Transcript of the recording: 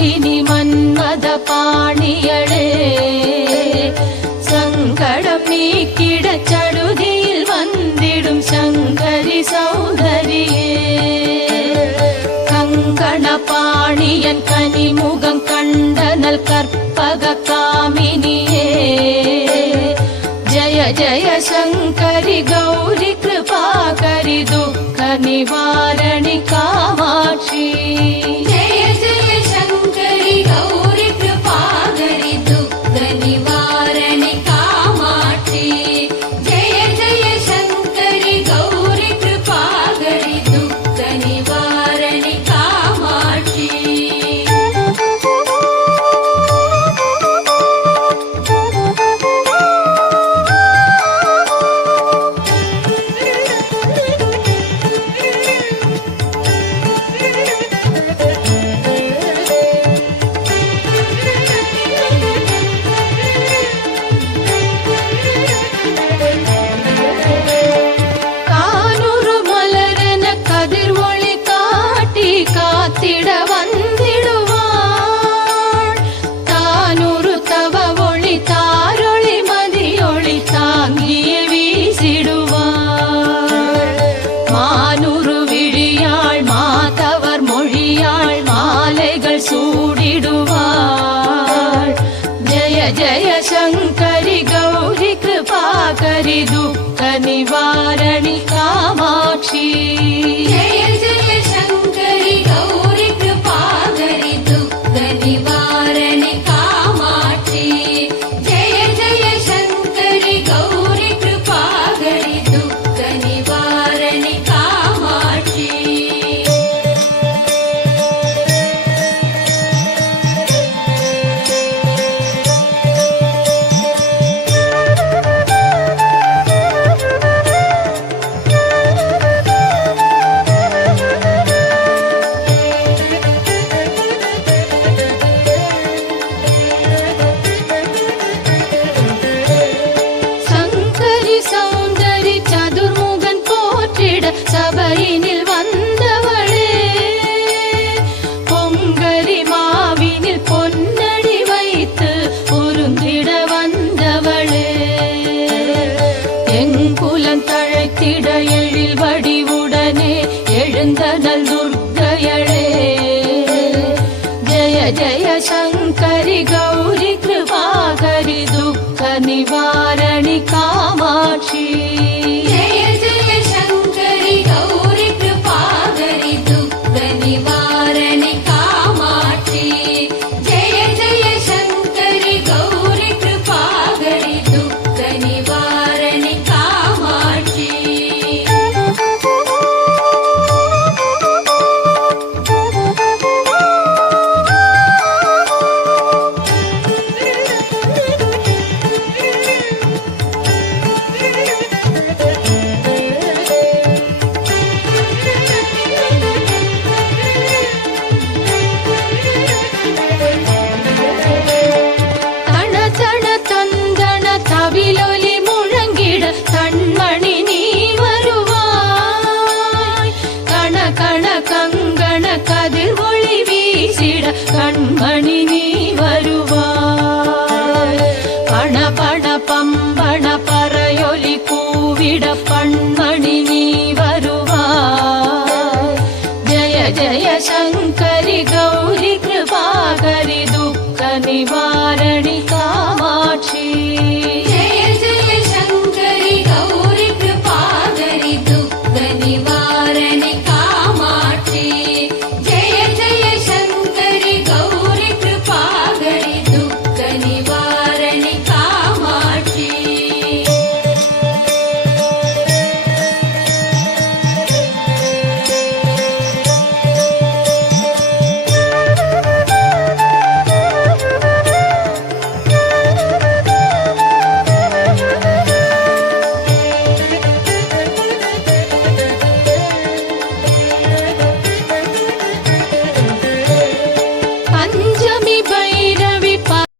மாலினி மன்மத பாணியளே சங்கடம் நீக்கிட சடுதியில் வந்திடும் சங்கரி சௌந்தரியே கங்கண பாணியன் கனிமுகம் கண்டனல் கற்பக காமினியே जय जय शंकरि गौरी कृपाकरि दुःख निवारणि कामाक्षी जय जय शंकरि गौरी कृपाकरि दुःख निवारणि कामाक्षी जय जय शंकरि गौरी कृपाकरि दुःख निवारणि कामाक्षी जय शंकरि गौरी कृपाकरि दुःख निवारणि कामाक्षी जय जय शंकरि गौरी कृपाकरि दुःख निवारणि कामाक्षी जय जय शंकरि गौरी कृपाकरि दुःख निवारणि कामाक्षी சபையினில் வந்தவளே பொங்கரி மாவினில் பொன்னடி வைத்து உருந்திட வந்தவளே எங்குலம் தழைத்திட எழில் வடிவுடனே எழுந்தனல் துர்க்கையளே ஜய ஜய சங்கரி கௌரி கிருபாகரி துக்க நிவாரணி காமாட்சி गौरी कृपाकरि दुःख निवारणि कामाक्षी जय जय शंकरि गौरी कृपाकरि दुःख निवारणि कामाक्षी கண்மணி நீ வருவாய் கண கண கங்கண கதிர் ஒளி வீசிட கண்மணி நீ வருவாய் பண பண பம்பண பறையொலி கூவிட பண்மணி நீ வருவாய் ஜய ஜய சங்கரி கௌரி கிருபாகரி துக்க நிவாரணி